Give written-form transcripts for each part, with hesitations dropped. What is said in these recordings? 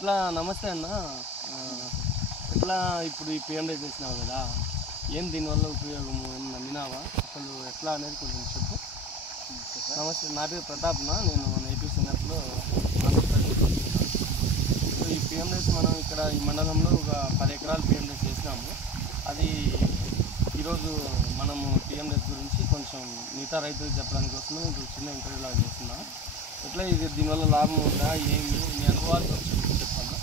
ఇట్లా నమస్తే అన్న. ఇట్లా ఇప్పుడు ఈ పిఎండే చేసినావు కదా, ఏం దీనివల్ల ఉపయోగము, ఏం నమ్మినావా అసలు ఎట్లా అనేది కొంచెం చెప్పు. నమస్తే, నా పేరు ప్రతాప్న, నేను మన ఏపీసీ నెట్లో ఈ పిఎండేస్ మనం ఇక్కడ ఈ మండలంలో ఒక 10 ఎకరాలు పిఎండేస్ చేసినాము. అది ఈరోజు మనము పిఎండేస్ గురించి కొంచెం మిగతా రైతులు చెప్పడానికి కోసమే ఇప్పుడు చిన్న ఇంటర్వ్యూ లాగా చేస్తున్నాం. ఎట్లా ఇది దీనివల్ల లాభం ఉందా, ఏమి మీ అనుభవాలు చెప్పాను.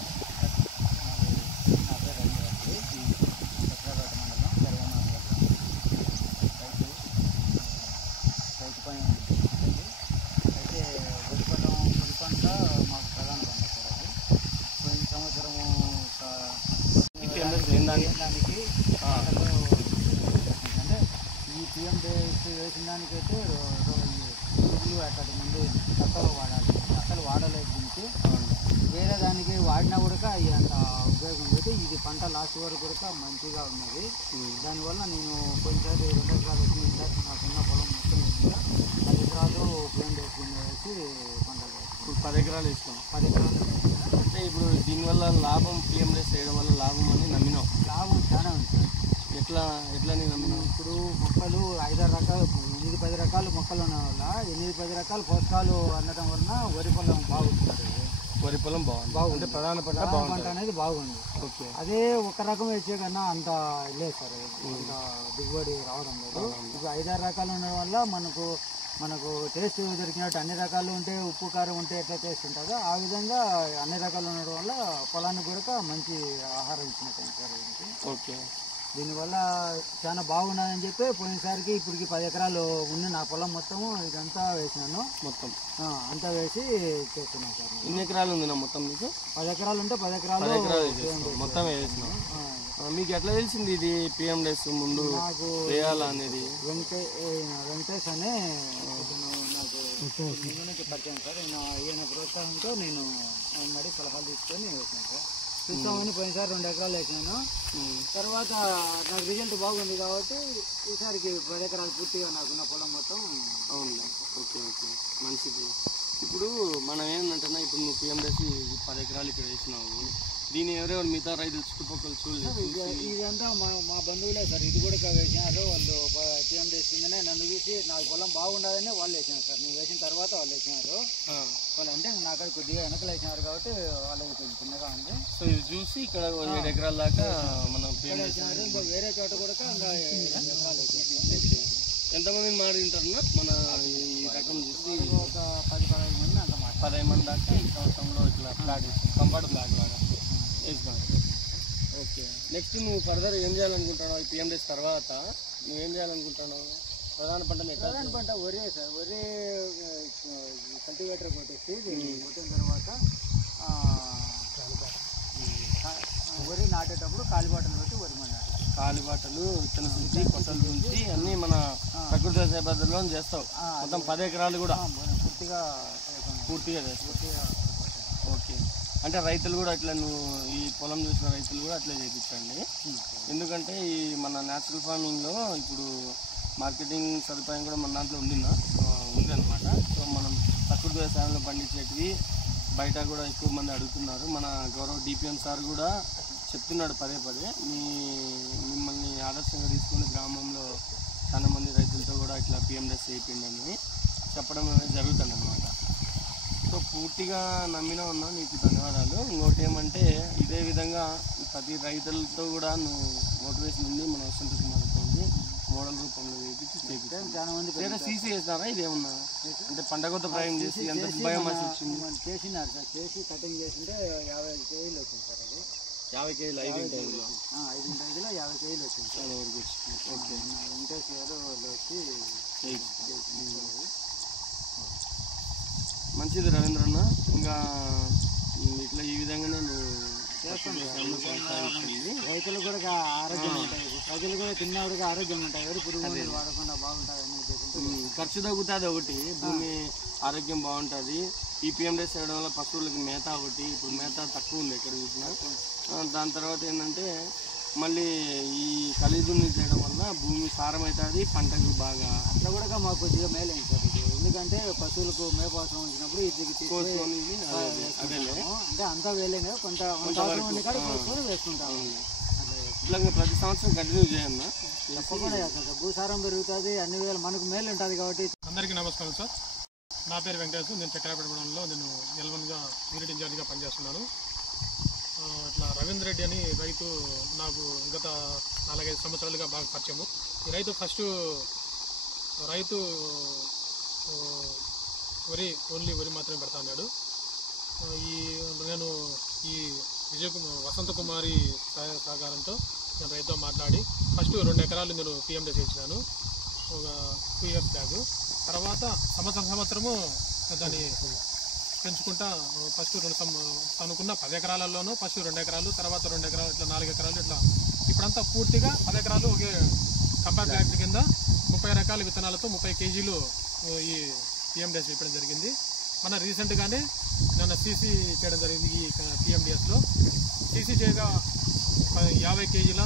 రైతు పని అయితే వరి పంట మాకు ప్రధాన పంట సార్. అది పోయిన సంవత్సరము దానికి అంటే ఈ పిఎండేస్ వేసిన దానికైతే పురుగులు అట్లాంటి ముందు తక్కువ వాడాలి, అసలు వాడలేదు. దీనికి వేరే దానికి వాడినా కూడా అంత ఉపయోగం లేదు. ఇది పంట లాస్ట్ వరకు కూడా మంచిగా ఉన్నది. దానివల్ల నేను కొంచెంసారి 2 ఎకరాలు వచ్చిన నాకున్న పొలం మొత్తం 10 ఎకరాలు పిఎండేస్ వేసి పంటలు ఇప్పుడు 10 ఎకరాలు వేసినాం. 10 ఎకరాలు అంటే ఇప్పుడు దీనివల్ల లాభం, పిఎండేస్ చేయడం వల్ల లాభం అని నమ్మినావు. లాభం చాలా ఉంది సార్. ఎట్లా నేను నమ్మినావు? ఇప్పుడు మొక్కలు 5-6 రకాలు 8-10 రకాలు మొక్కలు ఉన్న వల్ల 8-10 రకాల పోషకాలు అందడం వలన వరి పొలం బాగుంటుంది. వరి పొలం బాగుంది, అంటే ప్రధాన పంట అనేది బాగుంది. ఓకే. అదే ఒక రకం వేసే కన్నా అంత లేదు సార్, అంత దిగుబడి రావడం లేదు. ఇప్పుడు 5-6 రకాలు ఉండడం వల్ల మనకు టేస్ట్ దొరికినట్టు అన్ని రకాలు ఉంటే, ఉప్పు కారం ఉంటే ఎట్లా టేస్ట్ ఉంటుందో ఆ విధంగా అన్ని రకాలు ఉండడం వల్ల పొలానికి కూడా మంచి ఆహారం ఇచ్చినట్టు సార్. ఓకే. దీనివల్ల చాలా బాగున్నదని చెప్పి పోయినసారికి ఇప్పటికి 10 ఎకరాలు ఉంది నా పొలం మొత్తము. ఇదంతా వేసినాను మొత్తం, అంతా వేసి చేస్తున్నాను సార్. ఎన్ని ఎకరాలు ఉంది నా మొత్తం మీకు? 10 ఎకరాలు ఉంటే 10 ఎకరాలు మొత్తం వేసినాం. మీకు ఎట్లా తెలిసింది ఇది పిఎండేస్ ముందు వేయాలా అనేది? వెంకటేష్ అనే నాకు ముందు నుంచి పరిచయం సార్. ఈయన ప్రోత్సాహంతో నేను మరి సలహాలు తీసుకొని వేసాను సార్. చూస్తామని పోయినసారి 2 ఎకరాలు వేసాను. తర్వాత నాకు రిజల్ట్ బాగుంది కాబట్టి ఈసారికి 10 ఎకరాలు పూర్తిగా నాకున్న పొలం మొత్తం. అవును. ఓకే ఓకే, మంచిది. ఇప్పుడు మనం ఏంటంటే ఇప్పుడు నువ్వు పిఎండేస్ 10 ఎకరాలు ఇక్కడ వేసినావు, దీన్ని ఎవరెవరు మిగతా రైతులు చుట్టుపక్కల చూడలేదు? ఇదంతా మా బంధువులే సార్. ఇది కూడా వేసినారు వాళ్ళు. పిఎండేస్ కిందనే నన్ను చూసి నాకు పొలం బాగుండాలని వాళ్ళు వేసినారు సార్. నేను వేసిన తర్వాత వాళ్ళు వేసినారు. వాళ్ళు అంటే నాకు కొద్దిగా వెనకలు వేసినారు కాబట్టి వాళ్ళకి చిన్నగా ఉంది. సో ఇది చూసి ఇక్కడ 7 ఎకరాల దాకా మనం వేసినారు. ఇంకా వేరే చోట కూడా ఇంకా వాళ్ళు ఎంతమంది మాట్లాడుంటారన్నా మన ఈ రకం చూసి? ఒక 10-15 మంది అంత 15 మంది దాకా ఈ సంవత్సరంలో ఇట్లా ఫ్లాట్ కంఫర్ట్ ఫ్లాట్ లాగా వేసినారు. ఓకే. నెక్స్ట్ నువ్వు ఫర్దర్ ఏం చేయాలనుకుంటున్నావు? ఈ పిఎండేస్ తర్వాత నువ్వేం చేయాలనుకుంటున్నావు? ప్రధాన పంటని ప్రధాన పంట వరి సార్. వరి కల్టివేటర్ కొట్టేసి కొట్టిన తర్వాత వరి నాటేటప్పుడు కాలిబాటలు పెట్టి వరి మంది కాలిబాటలు, విత్తన శుద్ధి, కొట్టలు నుంచి అన్నీ మన ప్రకృతి వ్యవసాయ పద్ధతిలో చేస్తావు. మొత్తం 10 ఎకరాలు కూడా పూర్తిగా చేస్తావు. ఓకే. అంటే రైతులు కూడా అట్లా, నువ్వు ఈ పొలం చూసిన రైతులు కూడా అట్లే చేయించండి. ఎందుకంటే ఈ మన న్యాచురల్ ఫార్మింగ్లో ఇప్పుడు మార్కెటింగ్ సదుపాయం కూడా మన దాంట్లో ఉంది అనమాట. సో మనం ప్రకృతి వ్యవసాయంలో పండించేటివి బయట కూడా ఎక్కువ మంది అడుగుతున్నారు. మన గౌరవ డిపిఎం సార్ కూడా చెప్తున్నాడు పదే మిమ్మల్ని ఆదర్శంగా తీసుకుని గ్రామంలో చాలా మంది రైతులతో కూడా ఇట్లా పిఎండేస్ చేయించండి చెప్పడం అనేది జరుగుతుంది అనమాట. సో పూర్తిగా నమ్మినా ఉన్నా నీకు ధన్యవాదాలు. ఇంకోటి ఏమంటే ఇదే విధంగా ప్రతి రైతులతో కూడా నువ్వు మోటివేషన్ ఉంది. మన వసంత కుమార్తో మోడల్ రూపంలో చేయించి చాలా మంది సీసీ వేసినారా? ఇదేమన్నా అంటే పంటగొత్త ప్రయోగం చేసి ఎంత బయోమాస్ వచ్చింది? చేసినారు సార్. చేసి కటింగ్ చేసింటే 50 కేజీలు వచ్చింది సార్. అది 50 కేజీలు 5 ఇంటైజ్లో 50 కేజీలు వచ్చింది సార్. ఓకే. వెంకటేష్ గారు వాళ్ళు వచ్చి మంచిది రవీంద్రన్న. ఇంకా ఇట్లా ఈ విధంగానే నువ్వు రైతులు కూడా ఆరోగ్యం ఉంటాయి, ప్రజలు కూడా తిన్నవాడికి ఆరోగ్యం ఉంటాయి. ఎవరు పురుగు వాడకుండా బాగుంటుంది. ఖర్చు తగ్గుతుంది ఒకటి, భూమి ఆరోగ్యం బాగుంటుంది. ఈ పిఎండేస్ చేయడం వల్ల పశువులకి మేత ఒకటి, ఇప్పుడు మేత తక్కువ ఉంది ఎక్కడ చూసినా. దాని తర్వాత ఏంటంటే మళ్ళీ ఈ కలిదుని చేయడం వల్ల భూమి సారం అవుతుంది, పంటకు బాగా అట్లా కూడా మాకు కొద్దిగా మేలైంది సార్. ఇది ఎందుకంటే పశువులకు మేప అవసరం వచ్చినప్పుడు అంటే అంతా వేయలేము కొంత కోసుకొని వేసుకుంటాము. ఇట్లా ప్రతి సంవత్సరం కంటిన్యూ చేయండి. తప్పకుండా చేస్తాం సార్. భూసారం పెరుగుతుంది, అన్ని వేలు మనకు మేలు ఉంటుంది కాబట్టి. అందరికీ నమస్కారం సార్. నా పేరు వెంకటేష్. నేను చక్రాపేట మండలంలో నేను L1గా యూనిట్ ఇన్ఛార్జిగా పనిచేస్తున్నాను. ఇట్లా రవీంద్ర రెడ్డి అని రైతు నాకు గత 4-5 సంవత్సరాలుగా బాగా పరిచయము. ఈ రైతు ఫస్ట్ ఓన్లీ వరి మాత్రమే పెడతా అన్నాడు. నేను ఈ వసంత కుమారి సహకారంతో నేను రైతుతో మాట్లాడి ఫస్ట్ 2 ఎకరాలు నేను PMDS ఇచ్చినాను ఒక 2 years బ్యాక్. తర్వాత సంవత్సరము దాన్ని పెంచుకుంటా ఫస్ట్ తనుకున్న 10 ఎకరాలలోనూ ఫస్ట్ 2 ఎకరాలు, తర్వాత 2 ఎకరాలు, ఇట్లా 4 ఎకరాలు, ఇట్లా ఇప్పుడంతా పూర్తిగా 10 ఎకరాలు ఒకే కంపేర్ ఫ్యాక్టరీ కింద 30 రకాల విత్తనాలతో 30 kgలు ఈ PMDS ఇవ్వడం జరిగింది. మన రీసెంట్గానే నన్ను CC చేయడం జరిగింది. ఈ PMDSలో CC చేయగా 50 kgల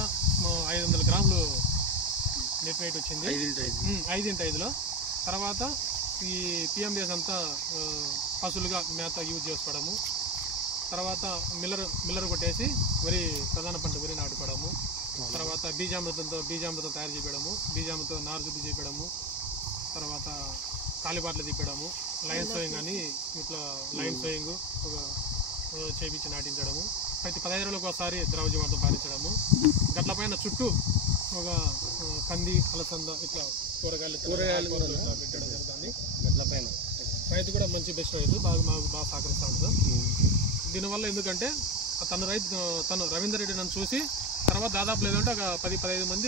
500 గ్రాములు నెట్ వెయిట్ వచ్చింది 5x5లో. తర్వాత ఈ PMDS అంతా పశువులుగా మేత యూజ్ చేసుకోవడము, తర్వాత మిల్లర్ కొట్టేసి వరి ప్రధాన పంట వరి నాటుకోవడము, తర్వాత బీజామృతం తయారు చేయడము, బీజామృతం నారు శుద్ధి చేయడము, తర్వాత కాలిబాట్లు తిప్పడము, లైన్ సోయింగ్ అని ఇట్లా లైన్ సోయింగ్ చేపించి నాటించడము, ప్రతి 15 రోజులకు ఒకసారి ద్రవ జీవామృతం పాటించడము, గట్ల పైన చుట్టూ ఒక కంది, అలసంద ఇట్లా కూరగాయలు పెట్టడం జరుగుతుంది. గట్ల పైన రైతు కూడా మంచి బెస్ట్ రైతు, మాకు బాగా సహకరిస్తూ ఉంటుంది. దీనివల్ల ఎందుకంటే తను రవీంద్ర రెడ్డి నన్ను చూసి తర్వాత దాదాపు లేదంటే ఒక 10-15 మంది